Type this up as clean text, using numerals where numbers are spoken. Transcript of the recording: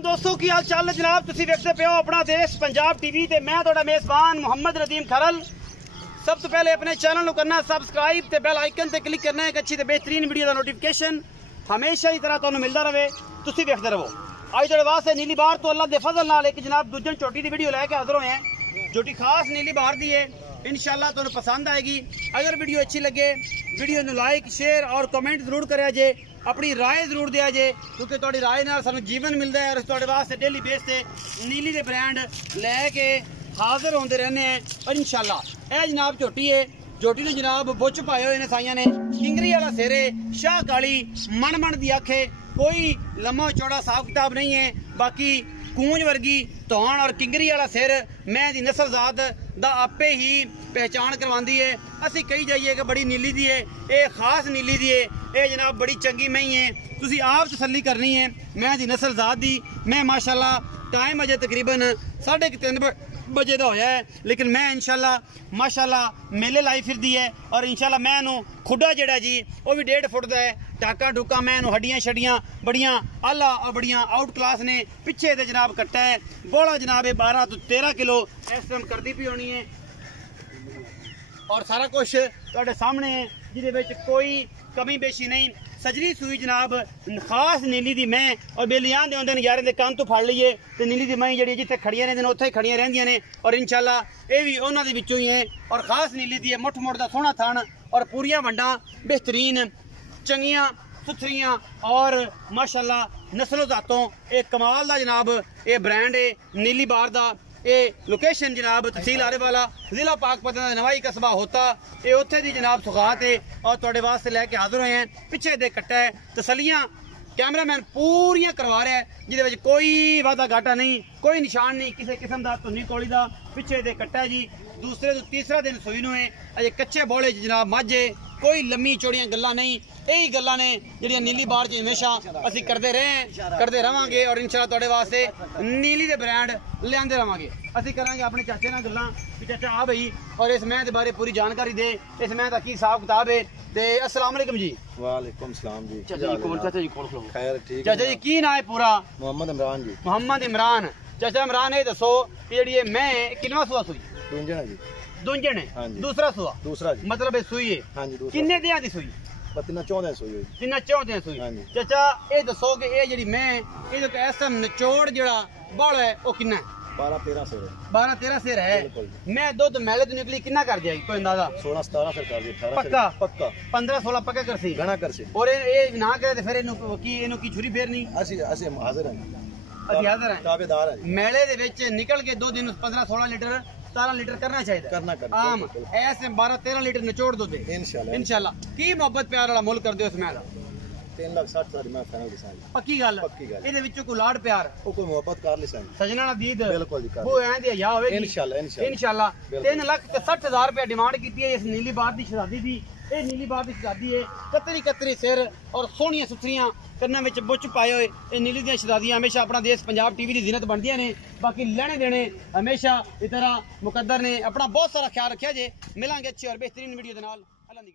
दोस्तों की हाल चाल है जनाब, तुसी वेखदे पे हो अपना देश पंजाब टीवी ते मैं तुहाडा मेज़बान मुहम्मद रदीम खरल। सब तो पहले अपने चैनल को करना सबसक्राइब ते बेल आइकन ते क्लिक करना है। एक अच्छी ते बेहतरीन वीडियो का नोटिफिकेशन हमेशा की तरह तुहानू मिलता रहे, तुसी वेखदे रहो। अज तुहाडे वास्ते नीली बार तो अल्लाह दे फजल नाल एक जनाब दूजन चोटी की वीडियो लैके हाजिर होए हैं, जोटी खास नीली बार दी है। इंशाल्लाह तुहानू पसंद आएगी। अगर वीडियो अच्छी लगे वीडियो नू लाइक शेयर और कमेंट जरूर करें जे, अपनी राय जरूर दिया जे, क्योंकि तुहाडी राय नाल सानू जीवन मिलता है और तुहाडे वास्ते डेली बेस ते नीली दे ब्रांड लैके हाजिर होंदे रहने हैं। और इंशाल्लाह यह जनाब झोटी है, झोटी ने जनाब बुच पाए हुए ने साइयां ने, किंगरी वाला सिरे, शाह काली, मन दी आखे, कोई लम्मा चौड़ा साफ किताब नहीं है। बाकी कूंज वर्गी तौण और किंगरी वाला सिर मैं दी नस्ल जात दा आपे ही पहचान करवांदी है। असी कही जाइए कि बड़ी नीली दी है, ये खास नीली दी है, ये जनाब बड़ी चंगी मई है। तुसी आप तसल्ली करनी है मैं दी नस्ल जात दी। मैं माशाल्लाह टाइम अजे तकरीबन 3:30 बजे का होया है, लेकिन मैं इंशाल्लाह माशाल्लाह मेले लाई फिरदी है। और इंशाल्लाह मैं इनू खुडा जेड़ा जी वो भी 1.5 फुट का है, टाका टूका मैं इनू हड्डियां छड़ियां बड़ियां आला और बड़ियां आउट क्लास ने। पिछे तो जनाब कट्टा है बोला जनाब 12 तो 13 किलो इस टाइम करती पी होनी है। और सारा कुछ तुहाडे सामने है, जिहदे कोई कमी बेशी नहीं। सजरी सूई जनाब खास नीली दी मैं और बेलियां दे होंदे ने यारें दे कान तो फड़ लईए ते नीली दी मैं जिहड़ी जिथे खड़ियां रहिंदियां ने उत्थे ही खड़ियां रहिंदियां ने। और इंशाल्लाह ये भी उन्हां दे विचों ही है। और खास नीली दी है, मुठ मुठ दा सोहना थण और पूरियां वंडां बेहतरीन चंगियां सुथरियां और माशाल्लाह नस्लो जातों एक कमाल दा जनाब ये ब्रांड है नीली बार दा। ये लोकेशन जनाब तहसील आरेवाला जिला पाकपतन नवाई कस्बा होता, ये उत्थे दी जनाब सुगात है और तुहाडे वास्ते लैके हाजिर हुए हैं। पिछे दे कट्टा है, तसलियां कैमरामैन पूरियां करवा रहा है, जिहदे कोई वादा घाटा नहीं, कोई निशान नहीं किसी किस्म का धुनी कोली का। पिछे दे कट्टा जी दूसरे तो तीसरा दिन सूई नूं है, अजे कच्चे बोले जनाब माझे, कोई लम्मी चौड़ियां गल्लां नहीं। यही गल्लां ने जिहड़ियां नीली बार च हमेशा असीं करते रहे हैं, करते रहांगे और इंशाल्लाह तुहाडे वास्ते नीली दे ब्रांड लिआंदे रहांगे। असीं करांगे अपने चाचे नाल गल्लां कि चाचा आ भाई और इस मैच के बारे पूरी जानकारी दे, इस मैच का की हिसाब किताब है। ते अस्सलाम वालेकुम जी। वालेकुम सलाम जी। चाचा जी कोल खलो। खैर ठीक चाचा जी की नाम है पूरा? मोहम्मद इमरान जी। मोहम्मद इमरान। चाचा इमरान ये दसो कि जिहड़ी मैं किनवा सूआ सूई? दूंजन है जी। दूंजन है? हाँ जी। दूसरा सूआ? दूसरा जी। मतलब ये सूई है? हाँ जी दूसरा। किन्ने दियां दी सूई? पतिना 14 सूई हुई। जिन्ना 14 सूई। हाँ जी। चाचा ये दसो कि ये जिहड़ी मैं ये तो ऐसा निचोड़ जिहड़ा बड़ है वो किन्ना है? 12-13 से 12-13 से है। मैं दुध मेले तो निकली किन्ना कर जाएगी कोई अंदाजा? 16-17 से कर दी। 18 पक्का? पक्का 15-16 पक्का कर सी घना कर सी। और ये ना करे तो फिर इनू की छुरी फेर नहीं? ਅਸੀਂ ਹਾਜ਼ਰ ਹਾਂ। ਅਸੀਂ ਹਾਜ਼ਰ ਹਾਂ। ਤਾਬੇਦਾਰ ਹਾਂ। मेले ਦੇ ਵਿੱਚ ਨਿਕਲ ਕੇ दो दिन 15-16 लीटर 17 लीटर करना चाहिए। करना आम ऐसे 12-13 लीटर निचोड़ दो दे इंशाल्लाह। की मोहब्बत प्यार वाला मुल कर दो इसमें 3,60,000 मैं फाइनल दिसाई। पक्की गल? पक्की गल। ਇਹਦੇ ਵਿੱਚੋਂ ਕੋਈ ਲਾੜ ਪਿਆਰ ਉਹ ਕੋਈ ਮੁਹੱਬਤ ਕਰ ਲਿਸਾਈ ਸਜਣਾ ਨਾਲ ਦੀਦ ਬਿਲकुल जी। ਉਹ ਐਂ ਦੀ ਹਯਾ ਹੋਵੇਗੀ इंशाल्लाह इंशाल्लाह। 3,60,000 रुपया डिमांड की है इस नीली बार की शहजादी दी। ये नीली बार की शहजादी है, कतरी कतरी सिर और सोहनियां सुथरियां कन्ना विच बुच पाए हुए। ये नीली दी शहजादियां हमेशा अपना देश पंजाब टीवी की जीनत बनदियां ने। बाकी लेने देने हमेशा इस तरह मुकद्दर ने अपना बहुत सारा ख्याल रखा जे। मिलांगे अच्छी और बेहतरीन वीडियो दे नाल। अल्लाह दी